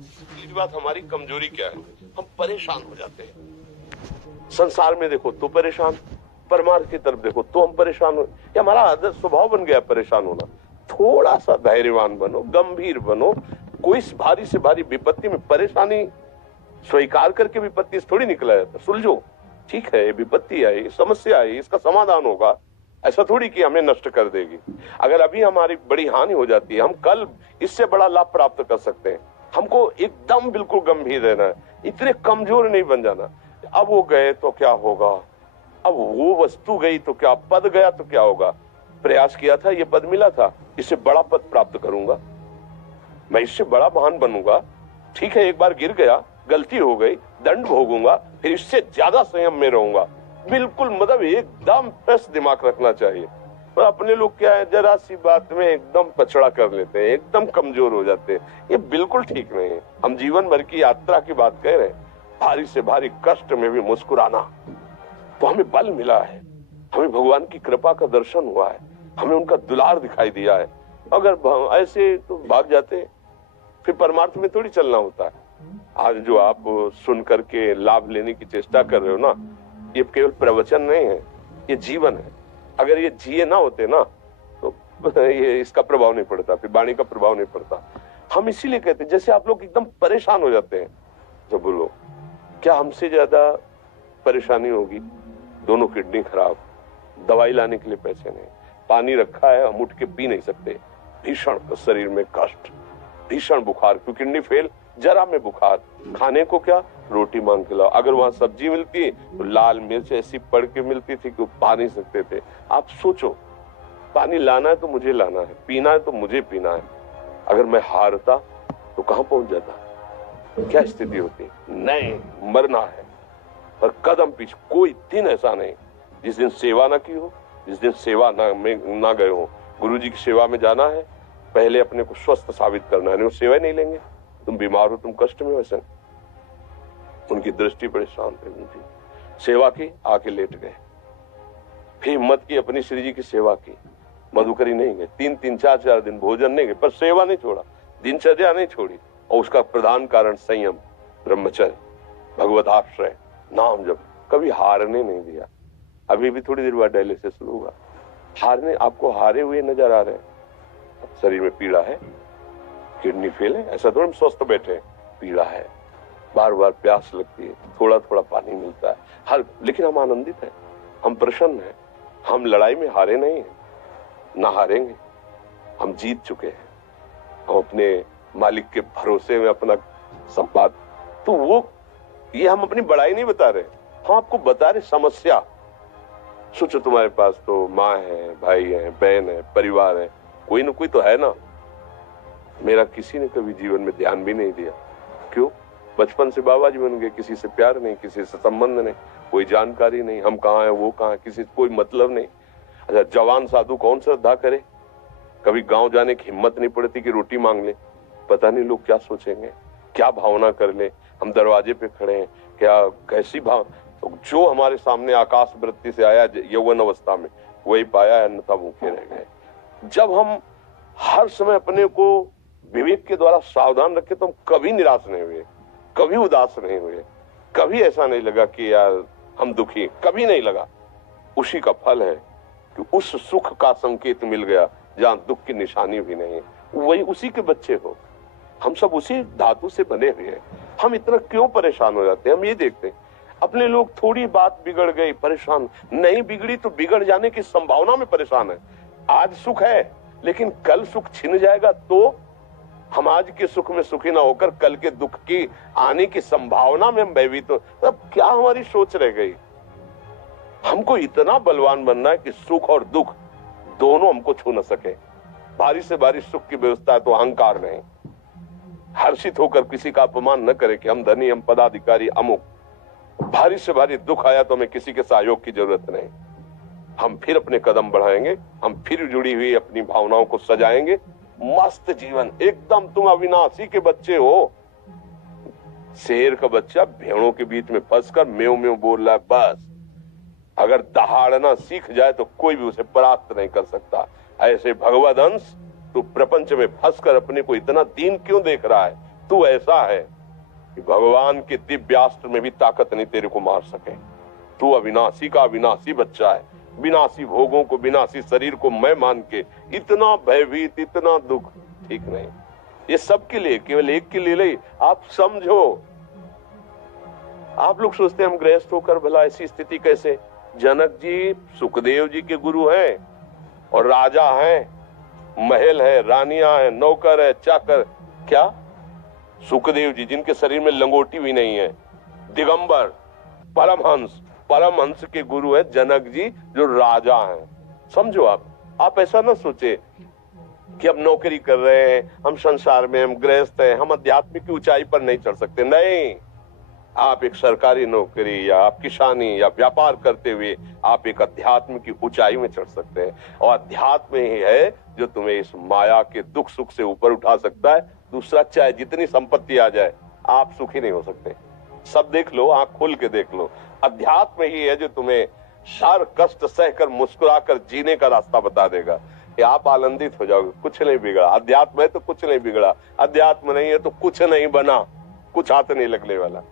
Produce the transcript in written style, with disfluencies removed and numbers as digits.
पहली बात, हमारी कमजोरी क्या है? हम परेशान हो जाते हैं। संसार में देखो तो परेशान, परमार्थ की तरफ देखो तो हम परेशान हो। ये हमारा आदत स्वभाव बन गया परेशान होना। थोड़ा सा धैर्यवान बनो, गंभीर बनो। कोई भारी से भारी विपत्ति में परेशानी स्वीकार करके विपत्ति से थोड़ी निकला जाता। सुलझो, ठीक है विपत्ति आई, समस्या आई, इसका समाधान होगा। ऐसा थोड़ी कि हमें नष्ट कर देगी। अगर अभी हमारी बड़ी हानि हो जाती है, हम कल इससे बड़ा लाभ प्राप्त कर सकते हैं। हमको एकदम बिल्कुल गंभीर रहना है, इतने कमजोर नहीं बन जाना। अब वो गए तो क्या होगा, अब वो वस्तु गई तो क्या, पद गया तो क्या होगा। प्रयास किया था, ये पद मिला था, इससे बड़ा पद प्राप्त करूंगा, मैं इससे बड़ा महान बनूंगा। ठीक है, एक बार गिर गया, गलती हो गई, दंड भोगूंगा, फिर इससे ज्यादा संयम में रहूंगा। बिल्कुल मतलब एकदम फ्रेश दिमाग रखना चाहिए। पर अपने लोग क्या है, जरा सी बात में एकदम पछड़ा कर लेते हैं, एकदम कमजोर हो जाते हैं। ये बिल्कुल ठीक नहीं है। हम जीवन भर की यात्रा की बात कह रहे हैं, भारी से भारी कष्ट में भी मुस्कुराना, तो हमें बल मिला है, हमें भगवान की कृपा का दर्शन हुआ है, हमें उनका दुलार दिखाई दिया है। अगर ऐसे तो भाग जाते हैं, फिर परमार्थ में थोड़ी चलना होता है। आज जो आप सुन करके लाभ लेने की चेष्टा कर रहे हो ना, ये केवल प्रवचन नहीं है, ये जीवन है। अगर ये जिए ना होते ना तो ये इसका प्रभाव नहीं पड़ता, फिर वाणी का प्रभाव नहीं पड़ता। हम इसीलिए कहते हैं, जैसे आप लोग एकदम परेशान हो जाते हैं जब बोलो, क्या हमसे ज्यादा परेशानी होगी? दोनों किडनी खराब, दवाई लाने के लिए पैसे नहीं, पानी रखा है हम उठ के पी नहीं सकते, भीषण शरीर में कष्ट, भीषण बुखार, क्योंकि किडनी फेल, जरा में बुखार, खाने को क्या, रोटी मांग के लाओ। अगर वहां सब्जी मिलती तो लाल मिर्च ऐसी पड़ के मिलती थी कि पा नहीं सकते थे। आप सोचो, पानी लाना है तो मुझे लाना है, पीना है तो मुझे पीना है। अगर मैं हारता तो कहां पहुंच जाता, क्या स्थिति होती? नहीं, मरना है, पर कदम पीछे। कोई दिन ऐसा नहीं जिस दिन सेवा ना की हो, जिस दिन सेवा ना गए हो। गुरु जी की सेवा में जाना है, पहले अपने को स्वस्थ साबित करना है, नहीं वो सेवा नहीं लेंगे। तुम बीमार हो, तुम कष्ट में, वैसे उनकी दृष्टि बड़ी शांत है। उनकी सेवा की, आके लेट गए, फिर हिम्मत की, अपनी श्री जी की सेवा की। मधुकरी नहीं गए, 3-3 4-4 दिन भोजन नहीं गए, पर सेवा नहीं छोड़ा, दिनचर्या नहीं छोड़ी। और उसका प्रधान कारण संयम, ब्रह्मचर्य, भगवत आश्रय, नाम जप, कभी हारने नहीं दिया। अभी भी थोड़ी देर बाद डायलिसिस शुरू होगा, हारने, आपको हारे हुए नजर आ रहे हैं। शरीर में पीड़ा है, किडनी फेल है, ऐसा थोड़ा हम स्वस्थ बैठे हैं, पीड़ा है, बार बार प्यास लगती है, थोड़ा थोड़ा पानी मिलता है, हर, लेकिन हम आनंदित हैं, हम प्रसन्न हैं। हम लड़ाई में हारे नहीं हैं, ना हारेंगे, हम जीत चुके हैं। हम अपने मालिक के भरोसे में अपना संपाद, तो वो, ये हम अपनी बड़ाई नहीं बता रहे, हम आपको बता रहे समस्या। सोचो, तुम्हारे पास तो माँ है, भाई है, बहन है, परिवार है, कोई ना कोई तो है ना। मेरा किसी ने कभी जीवन में ध्यान भी नहीं दिया। क्यों? बचपन से बाबा जी बन गए, किसी से प्यार नहीं, किसी से संबंध नहीं, कोई जानकारी नहीं, हम कहाँ हैं, वो कहाँ है, किसी से कोई मतलब नहीं। अच्छा, जवान साधु कौन श्रद्धा करे? कभी गांव जाने की हिम्मत नहीं पड़ती कि रोटी मांग ले। पता नहीं लोग क्या सोचेंगे, क्या भावना कर ले। हम दरवाजे पे खड़े हैं, क्या कैसी भाव, तो जो हमारे सामने आकाश वृत्ति से आया यौवन अवस्था में, वही पाया, अन्यथा भूखे रह गए। जब हम हर समय अपने को विवेक के द्वारा सावधान रखे तो हम कभी निराश नहीं हुए, कभी उदास नहीं हुए, कभी ऐसा नहीं लगा कि यार हम दुखी, कभी नहीं लगा। उसी का फल है कि उस सुख का संकेत मिल गया जहां दुख की निशानी भी नहीं है। वही उसी के बच्चे हो, हम सब उसी धातु से बने हुए हैं। हम इतना क्यों परेशान हो जाते हैं? हम ये देखते हैं अपने लोग, थोड़ी बात बिगड़ गई परेशान, नहीं बिगड़ी तो बिगड़ जाने की संभावना में परेशान है। आज सुख है लेकिन कल सुख छिन जाएगा, तो हम आज के सुख में सुखी ना होकर कल के दुख की आने की संभावना में हम भयभीत तो अब क्या हमारी सोच रह गई? हमको इतना बलवान बनना है कि सुख और दुख दोनों हमको छू न सके। भारी से भारी सुख की व्यवस्था है तो अहंकार नहीं, हर्षित होकर किसी का अपमान न करे कि हम धनी, हम पदाधिकारी, अमुक। भारी से भारी दुख आया तो हमें किसी के सहयोग की जरूरत नहीं, हम फिर अपने कदम बढ़ाएंगे, हम फिर जुड़ी हुई अपनी भावनाओं को सजाएंगे। मस्त जीवन एकदम। तुम अविनाशी के बच्चे हो। शेर का बच्चा भेड़ों के बीच में फंसकर म्यों म्यों बोल रहा है, बस अगर दहाड़ना सीख जाए तो कोई भी उसे परास्त नहीं कर सकता। ऐसे भगवद अंश, तू प्रपंच में फंसकर अपने को इतना दीन क्यों देख रहा है? तू ऐसा है कि भगवान के दिव्यास्त्र में भी ताकत नहीं तेरे को मार सके। तू अविनाशी का अविनाशी बच्चा है, विनाशी भोगों को, विनाशी शरीर को मैं मान के इतना भयभीत, इतना दुख, ठीक नहीं। ये सबके लिए, केवल एक के लिए नहीं। आप समझो, आप लोग सोचते हैं हम गृहस्थ होकर भला ऐसी स्थिति कैसे। जनक जी सुखदेव जी के गुरु हैं और राजा हैं, महल है, रानियां हैं, नौकर है, चाकर। क्या सुखदेव जी जिनके शरीर में लंगोटी भी नहीं है, दिगंबर, परमहंस, परमहंस के गुरु है जनक जी जो राजा हैं। समझो आप ऐसा ना सोचे कि हम नौकरी कर रहे हैं, हम संसार में, हम गृहस्थ हैं, हम आध्यात्मिक की ऊंचाई पर नहीं चढ़ सकते। नहीं, आप एक सरकारी नौकरी या आप किसानी या व्यापार करते हुए आप एक अध्यात्म की ऊंचाई में चढ़ सकते हैं। और अध्यात्म ही है जो तुम्हें इस माया के दुख सुख से ऊपर उठा सकता है। दूसरा, चाहे जितनी संपत्ति आ जाए, आप सुखी नहीं हो सकते। सब देख लो, आंख खोल के देख लो, अध्यात्म ही है जो तुम्हें सार कष्ट सहकर मुस्कुराकर जीने का रास्ता बता देगा कि आप आनंदित हो जाओगे। कुछ नहीं बिगड़ा, अध्यात्म है तो कुछ नहीं बिगड़ा, अध्यात्म नहीं है तो कुछ नहीं बना, कुछ हाथ नहीं लगने वाला।